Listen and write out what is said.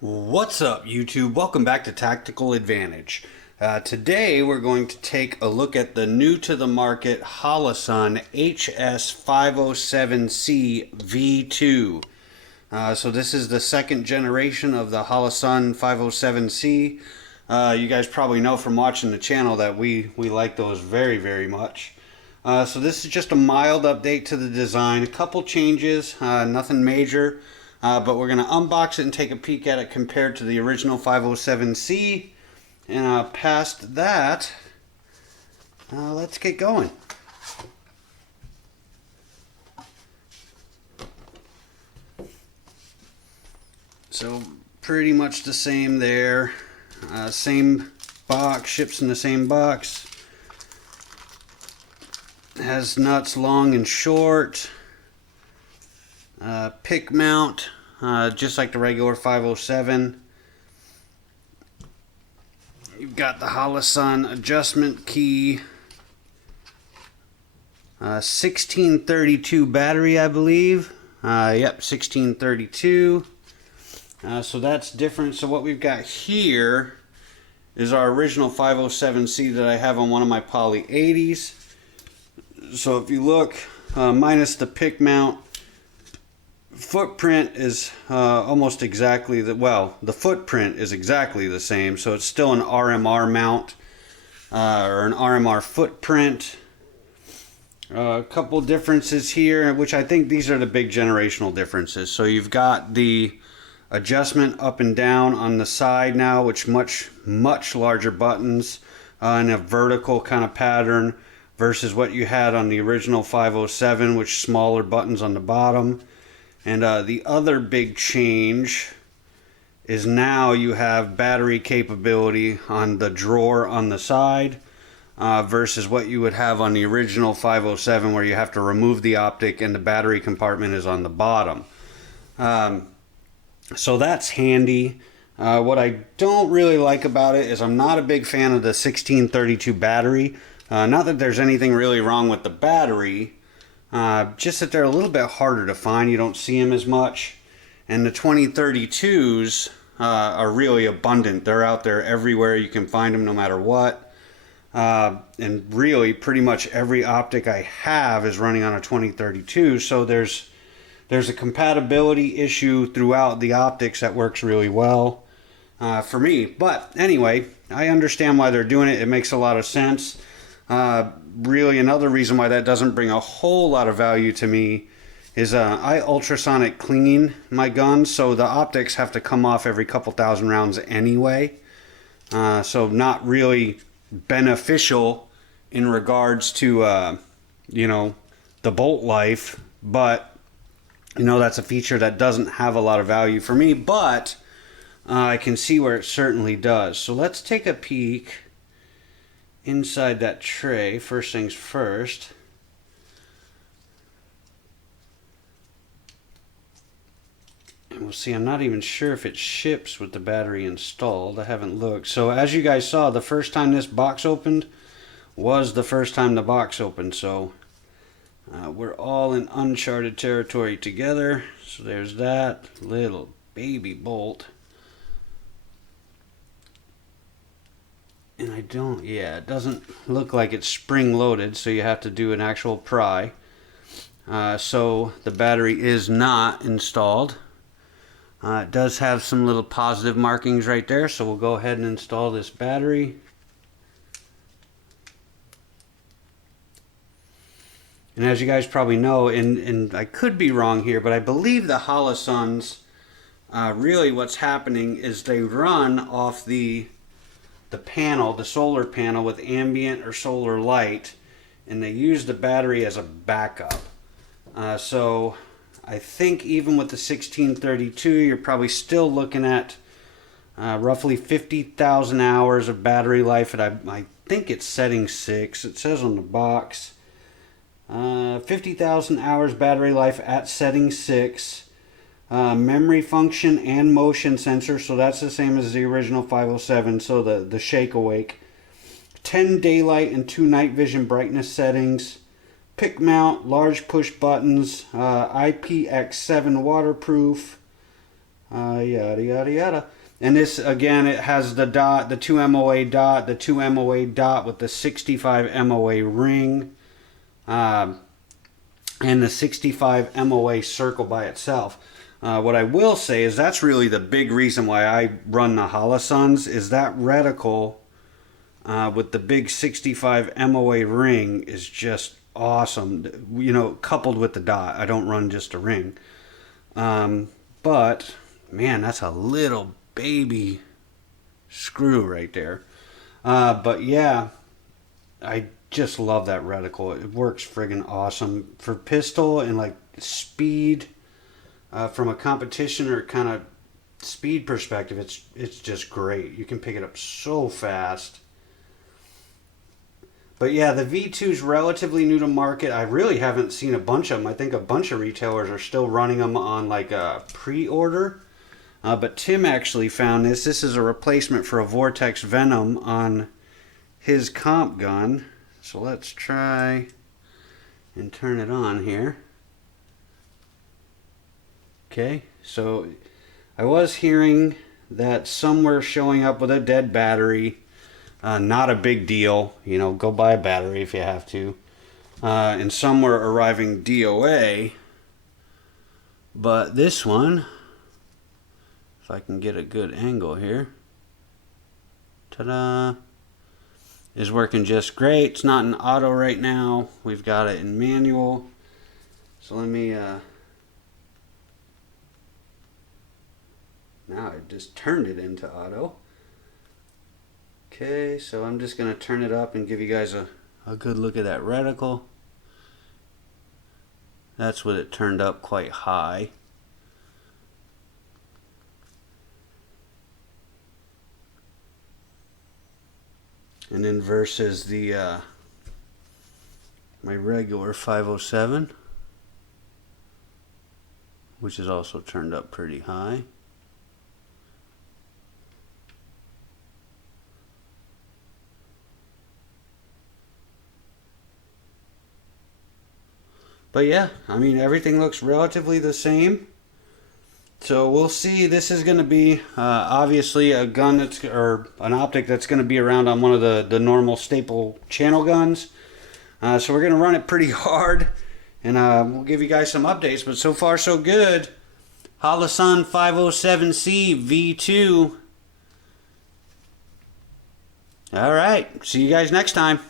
What's up, YouTube? Welcome back to Tactical Advantage. Today we're going to take a look at the new to the market Holosun HS 507C V2. So this is the second generation of the Holosun 507C. You guys probably know from watching the channel that we like those very much. So this is just a mild update to the design, a couple changes, nothing major. But we're going to unbox it and take a peek at it compared to the original 507C. And past that, let's get going. So pretty much the same there. Same box, ships in the same box. Has nuts long and short. Pick mount, just like the regular 507. You've got the Holosun adjustment key. 1632 battery, I believe. Yep, 1632. So that's different. So what we've got here is our original 507C that I have on one of my Poly 80s. So if you look, minus the pick mount, footprint is almost exactly the footprint is exactly the same, so it's still an RMR mount or an RMR footprint. A couple differences here, which I think these are the big generational differences. So you've got the adjustment up and down on the side now, which much larger buttons in a vertical kind of pattern versus what you had on the original 507, which smaller buttons on the bottom. And the other big change is now you have battery capability on the drawer on the side versus what you would have on the original 507, where you have to remove the optic and the battery compartment is on the bottom. So that's handy. What I don't really like about it is I'm not a big fan of the 1632 battery. Not that there's anything really wrong with the battery. Just that they're a little bit harder to find. You don't see them as much. And the 2032s are really abundant. They're out there everywhere. You can find them no matter what. And really, pretty much every optic I have is running on a 2032. So there's a compatibility issue throughout the optics that works really well for me. But anyway, I understand why they're doing it. It makes a lot of sense. Really, another reason why that doesn't bring a whole lot of value to me is I ultrasonic clean my guns, so the optics have to come off every couple thousand rounds anyway. So not really beneficial in regards to the bolt life, but that's a feature that doesn't have a lot of value for me, but I can see where it certainly does. So let's take a peek inside that tray. First things first. And we'll see, I'm not even sure if it ships with the battery installed. I haven't looked. So as you guys saw, the first time this box opened was the first time the box opened. So we're all in uncharted territory together. So there's that little baby bolt. And it doesn't look like it's spring loaded, so you have to do an actual pry. So the battery is not installed. It does have some little positive markings right there, so we'll go ahead and install this battery. And as you guys probably know, and I could be wrong here, but I believe the Holosuns, really what's happening is they run off the panel, the solar panel, with ambient or solar light, and they use the battery as a backup. So I think even with the 1632, you're probably still looking at roughly 50,000 hours of battery life, and I think it's setting 6. It says on the box 50,000 hours battery life at setting 6. Memory function and motion sensor, so that's the same as the original 507, so the shake awake. 10 daylight and 2 night vision brightness settings. Pick mount, large push buttons, IPX7 waterproof, yada yada yada. And this, again, it has the dot, the 2 MOA dot, the 2 MOA dot with the 65 MOA ring, and the 65 MOA circle by itself. What I will say is that's really the big reason why I run the Holosuns, is that reticle with the big 65 MOA ring is just awesome. You know, coupled with the dot. I don't run just a ring. But, man, that's a little baby screw right there. But yeah, I just love that reticle. It works friggin' awesome for pistol and like speed. From a competition or kind of speed perspective, it's just great. You can pick it up so fast. But yeah, the V2 is relatively new to market. I really haven't seen a bunch of them. I think a bunch of retailers are still running them on like a pre-order. But Tim actually found this. This is a replacement for a Vortex Venom on his comp gun. So let's try and turn it on here. Okay, so I was hearing that some were showing up with a dead battery. Not a big deal. You know, go buy a battery if you have to. And some were arriving DOA. But this one, if I can get a good angle here, ta-da, is working just great. It's not in auto right now. We've got it in manual. So let me, now I just turned it into auto. Okay, so I'm just going to turn it up and give you guys a good look at that reticle. That's what it turned up quite high. And then versus the my regular 507, which is also turned up pretty high. But yeah, I mean, everything looks relatively the same. So we'll see. This is going to be obviously a gun that's, or an optic that's going to be around on one of the normal staple channel guns. So we're going to run it pretty hard, and we'll give you guys some updates. But so far so good. Holosun 507C V2. All right. See you guys next time.